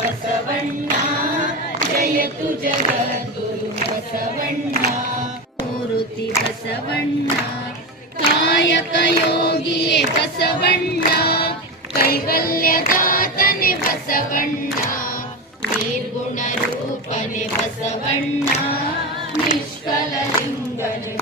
ಬಸವಣ್ಣ ಜಯತು ಜಗದ್ಗುರು ಬಸವಣ್ಣ ಮೂರ್ತಿ ಬಸವಣ್ಣ ಕಾಯಕ ಯೋಗಿಯೇ ಬಸವಣ್ಣ ಕೈವಲ್ಯದಾತನೆ ಬಸವಣ್ಣ ನಿರ್ಗುಣ ರೂಪನೆ ಬಸವಣ್ಣ ನಿಷ್ಕಲ ಲಿಂಗನೆ